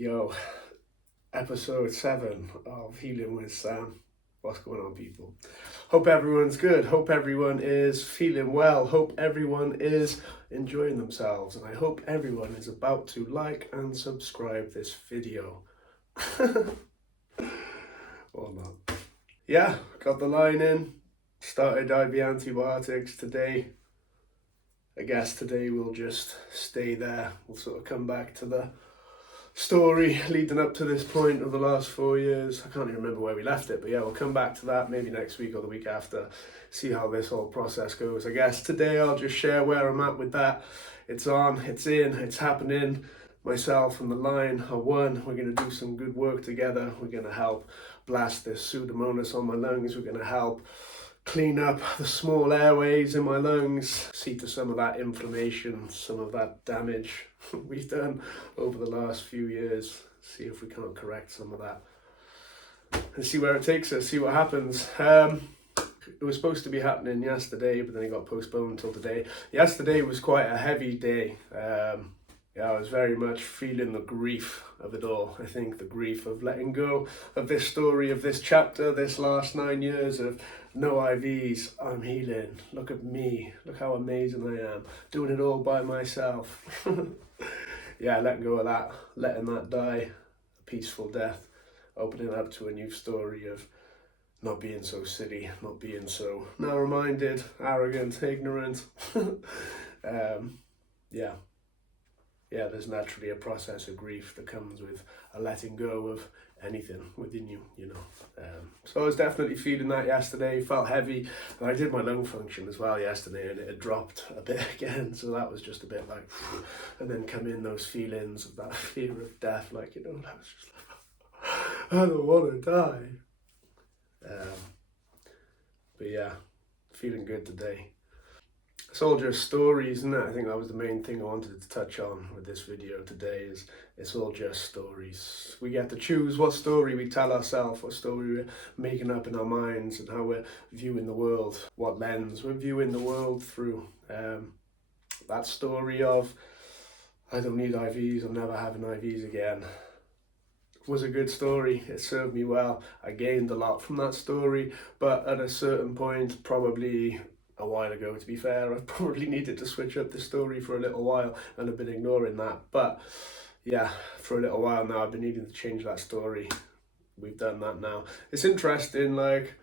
Yo, episode 7 of Healing with Sam. What's going on, people? Hope everyone's good. Hope everyone is feeling well. Hope everyone is enjoying themselves. And I hope everyone is about to like and subscribe this video. Or not. Yeah, got the line in. Started IV antibiotics today. I guess today we'll just stay there. We'll sort of come back to the story leading up to this point of the last 4 years. I can't even remember where we left it, but yeah, we'll come back to that maybe next week or the week after, see how this whole process goes. I guess today I'll just share where I'm at with that. It's on, it's in, it's happening. Myself and the line are one. We're going to do some good work together. We're going to help blast this Pseudomonas on my lungs. We're going to help clean up the small airways in my lungs, see to some of that inflammation, some of that damage we've done over the last few years, see if we can't correct some of that and see where it takes us, see what happens. It was supposed to be happening yesterday, but then it got postponed until today. Yesterday was quite a heavy day. I was very much feeling the grief of it all. I think the grief of letting go of this story, of this chapter, this last 9 years of no IVs, I'm healing, look at me, look how amazing I am, doing it all by myself. Yeah, letting go of that, letting that die, a peaceful death, opening up to a new story of not being so silly, not being so narrow-minded, arrogant, ignorant. Yeah, there's naturally a process of grief that comes with a letting go of anything within you, you know. So I was definitely feeling that yesterday, felt heavy, and I did my lung function as well yesterday, and it had dropped a bit again, so that was just a bit like, and then come in those feelings of that fear of death, like, you know, I was just like, I don't want to die. But yeah, feeling good today. It's all just stories, isn't it? I think that was the main thing I wanted to touch on with this video today, is it's all just stories. We get to choose what story we tell ourselves, what story we're making up in our minds, and how we're viewing the world, what lens we're viewing the world through. That story of, I don't need IVs, I'm never having IVs again, was a good story. It served me well. I gained a lot from that story, but at a certain point, probably a while ago, to be fair, I probably needed to switch up the story for a little while, and I've been ignoring that. But yeah, for a little while now, I've been needing to change that story. We've done that now. It's interesting, like,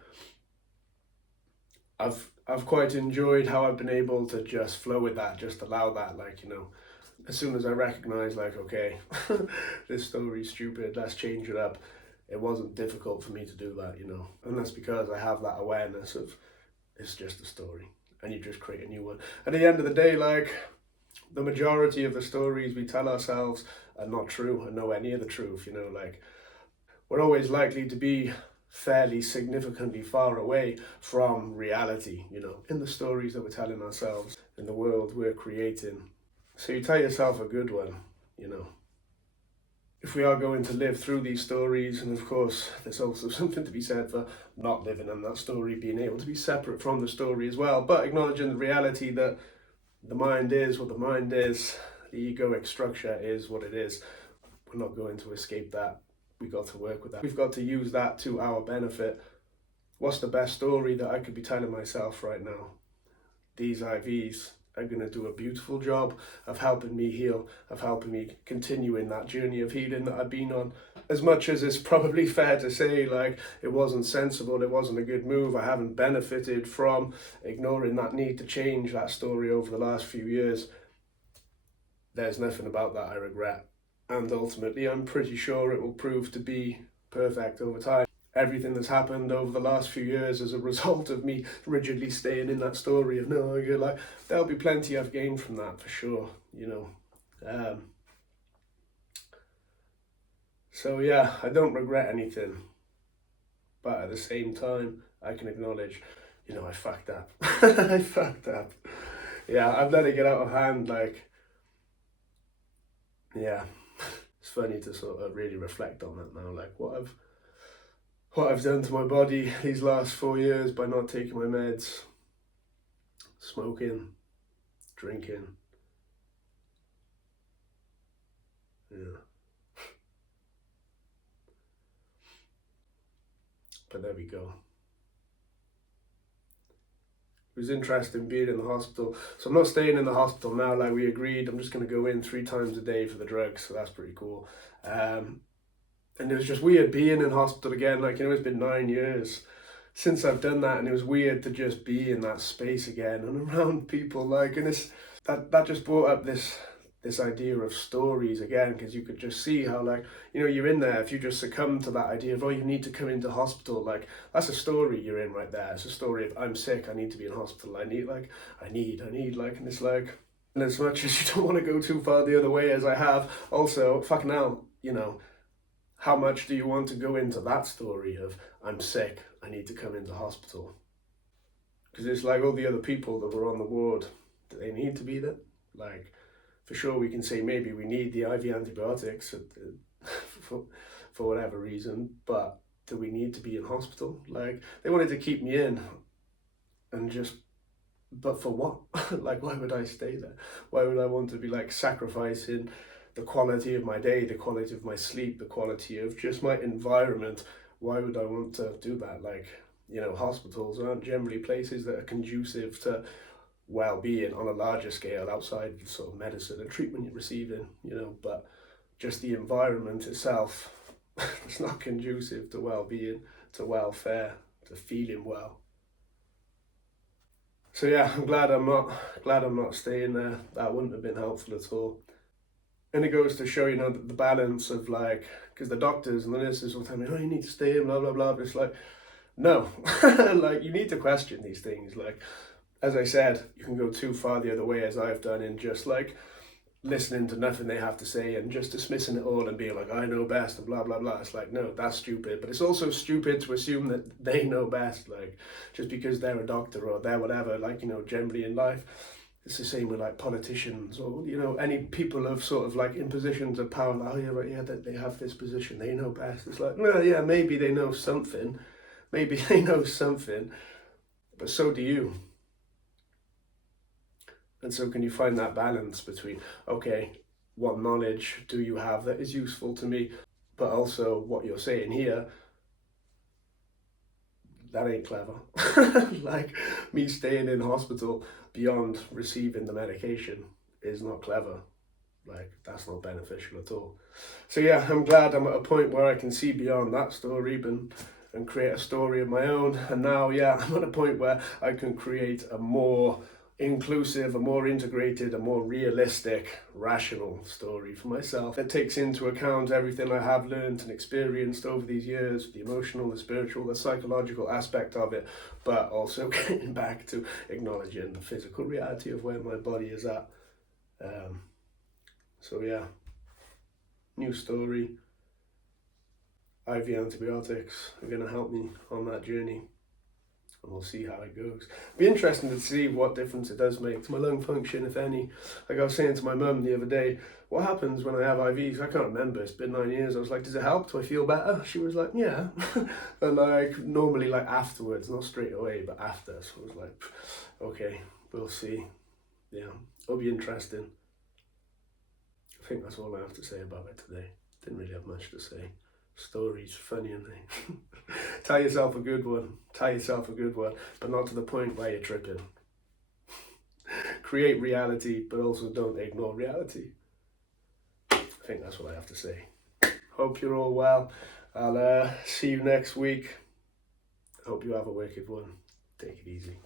I've quite enjoyed how I've been able to just flow with that, just allow that, like, you know, as soon as I recognize, like, okay, this story's stupid, let's change it up. It wasn't difficult for me to do that, you know, and that's because I have that awareness of, it's just a story, and you just create a new one. At the end of the day, like, the majority of the stories we tell ourselves are not true, and nowhere near the truth, you know, like, we're always likely to be fairly significantly far away from reality, you know, in the stories that we're telling ourselves, in the world we're creating. So you tell yourself a good one, you know. If we are going to live through these stories, and of course there's also something to be said for not living in that story, being able to be separate from the story as well, but acknowledging the reality that the mind is what the mind is, the egoic structure is what it is. We're not going to escape that. We've got to work with that. We've got to use that to our benefit. What's the best story that I could be telling myself right now? These IVs are going to do a beautiful job of helping me heal, of helping me continue in that journey of healing that I've been on. As much as it's probably fair to say, like, it wasn't sensible, it wasn't a good move, I haven't benefited from ignoring that need to change that story over the last few years, there's nothing about that I regret. And ultimately, I'm pretty sure it will prove to be perfect over time. Everything that's happened over the last few years as a result of me rigidly staying in that story of no, you're like, there'll be plenty I've gained from that for sure, you know. So yeah, I don't regret anything, but at the same time, I can acknowledge, you know, I fucked up. I fucked up. Yeah, I've let it get out of hand, like, yeah. It's funny to sort of really reflect on that now, like what I've done to my body these last 4 years by not taking my meds, smoking, drinking. Yeah. But there we go. It was interesting being in the hospital. So I'm not staying in the hospital now like we agreed. I'm just going to go in 3 times a day for the drugs. So that's pretty cool. And it was just weird being in hospital again. Like, it's been 9 years since I've done that. And it was weird to just be in that space again and around people. Like, and that just brought up this idea of stories again, because you could just see how, like, you're in there. If you just succumb to that idea of, oh, you need to come into hospital, like, that's a story you're in right there. It's a story of, I'm sick, I need to be in hospital, I need, like, and it's like, and as much as you don't want to go too far the other way as I have, also, fucking hell, how much do you want to go into that story of, I'm sick, I need to come into hospital? Because it's like all the other people that were on the ward, do they need to be there? Like, for sure we can say maybe we need the IV antibiotics for whatever reason, but do we need to be in hospital? Like, they wanted to keep me in, and just, but for what? Like, why would I stay there? Why would I want to be, like, sacrificing the quality of my day, the quality of my sleep, the quality of just my environment? Why would I want to do that? Like, hospitals aren't generally places that are conducive to well-being on a larger scale outside of the sort of medicine and treatment you're receiving, but just the environment itself it's not conducive to well-being, to welfare, to feeling well. So yeah, I'm glad I'm not staying there. That wouldn't have been helpful at all. And it goes to show, the balance of, like, because the doctors and the nurses will tell me, oh, you need to stay in, blah blah blah, but it's like, no. Like, you need to question these things. Like, as I said, you can go too far the other way, as I've done, in just, like, listening to nothing they have to say and just dismissing it all and being like, I know best and blah blah blah. It's like, no, that's stupid. But it's also stupid to assume that they know best, like, just because they're a doctor or they're whatever. Like, generally in life, it's the same with, like, politicians or any people of sort of, like, in positions of power. Like, oh yeah, right, yeah, that they have this position, they know best. It's like, well, yeah, maybe they know something, but so do you. And so can you find that balance between, okay, what knowledge do you have that is useful to me, but also what you're saying here, that ain't clever. Like, me staying in hospital beyond receiving the medication is not clever. Like, that's not beneficial at all. So yeah, I'm glad I'm at a point where I can see beyond that story and create a story of my own. And now, yeah, I'm at a point where I can create a more inclusive, a more integrated, a more realistic, rational story for myself that takes into account everything I have learned and experienced over these years, the emotional, the spiritual, the psychological aspect of it, but also getting back to acknowledging the physical reality of where my body is at. So yeah, new story. IV antibiotics are going to help me on that journey, and we'll see how it goes. Be interesting to see what difference it does make to my lung function, if any. Like I was saying to my mum the other day, what happens when I have IVs? I can't remember, it's been 9 years. I was like, does it help? Do I feel better? She was like, yeah. And like, normally, like, afterwards, not straight away, but after. So I was like, okay, we'll see. Yeah, it'll be interesting. I think that's all I have to say about it today. Didn't really have much to say. Stories, funny, aren't they? Tell yourself a good one, but not to the point where you're tripping. Create reality, but also don't ignore reality. I think that's what I have to say. Hope you're all well. I'll see you next week. Hope you have a wicked one. Take it easy.